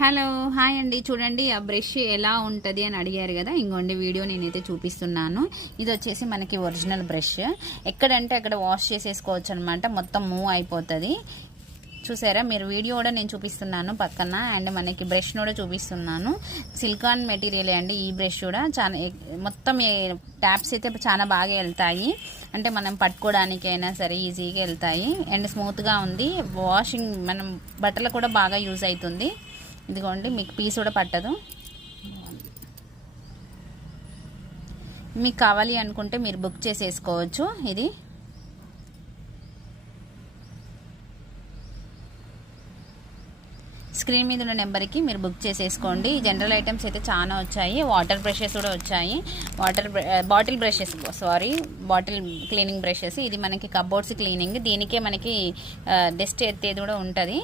Hello hi అండి. చూడండి ఆ బ్రష్ ఎలా ఉంటుంది అని అడిగారు కదా, ఇంకోండి వీడియో నేనైతే చూపిస్తున్నాను. ఇది వచ్చేసి మనకి ఒరిజినల్ బ్రష్. ఎక్కడంటే అక్కడ వాష్ చేసేసుకోవచ్చు అనమాట, మొత్తం మూవ్ అయిపోతుంది. చూసారా మీరు, వీడియో కూడా నేను చూపిస్తున్నాను పక్కన, అండ్ మనకి బ్రష్ కూడా చూపిస్తున్నాను. సిలికాన్ మెటీరియల్ అండి ఈ బ్రష్ కూడా. చాలా మొత్తం ట్యాప్స్ అయితే చాలా బాగా వెళ్తాయి, అంటే మనం పట్టుకోవడానికైనా సరే ఈజీగా వెళ్తాయి. అండ్ స్మూత్గా ఉంది, వాషింగ్ మనం బట్టలు కూడా బాగా యూజ్ అవుతుంది. ఇదిగోండి, మీకు పీస్ కూడా పట్టదు. మీకు కావాలి అనుకుంటే మీరు బుక్ చేసేసుకోవచ్చు. ఇది స్క్రీన్ మీద ఉన్న నెంబర్కి మీరు బుక్ చేసేసుకోండి. జనరల్ ఐటమ్స్ అయితే చాలా వచ్చాయి, వాటర్ బ్రషెస్ కూడా వచ్చాయి, bottle brushes, bottle cleaning brushes. ఇది మనకి కబోర్డ్స్ క్లీనింగ్, దీనికే మనకి డస్ట్ ఎత్తేది కూడా ఉంటుంది.